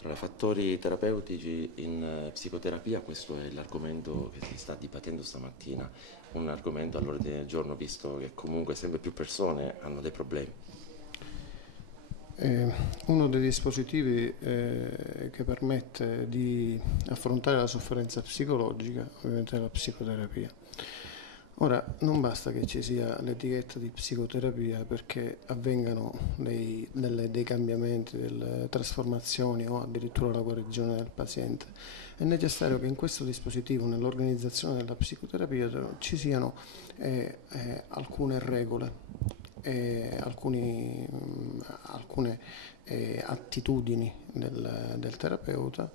Allora, fattori terapeutici in psicoterapia, questo è l'argomento che si sta dibattendo stamattina, un argomento all'ordine del giorno visto che comunque sempre più persone hanno dei problemi. È uno dei dispositivi che permette di affrontare la sofferenza psicologica, ovviamente è la psicoterapia. Ora, non basta che ci sia l'etichetta di psicoterapia perché avvengano dei cambiamenti, delle trasformazioni o addirittura la guarigione del paziente. È necessario che in questo dispositivo, nell'organizzazione della psicoterapia, ci siano alcune regole alcune attitudini del terapeuta,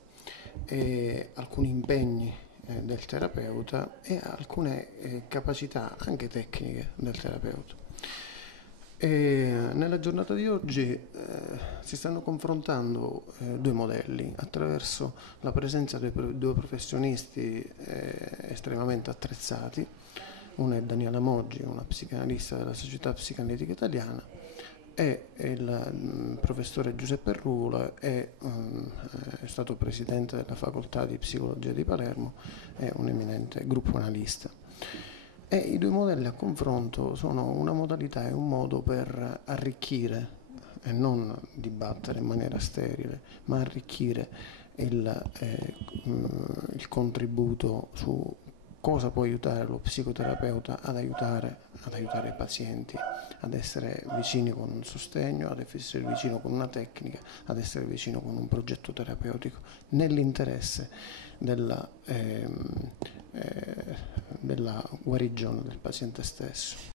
alcuni impegni del terapeuta e alcune capacità anche tecniche del terapeuta. Nella giornata di oggi si stanno confrontando due modelli attraverso la presenza di due professionisti estremamente attrezzati. Uno è Daniela Moggi, una psicanalista della Società Psicanalitica Italiana, e il professore Giuseppe Rula è stato presidente della facoltà di psicologia di Palermo, è un eminente gruppo analista. E i due modelli a confronto sono una modalità e un modo per arricchire e non dibattere in maniera sterile, ma arricchire il contributo su cosa può aiutare lo psicoterapeuta ad aiutare i pazienti, ad essere vicini con un sostegno, ad essere vicino con una tecnica, ad essere vicino con un progetto terapeutico, nell'interesse della guarigione del paziente stesso.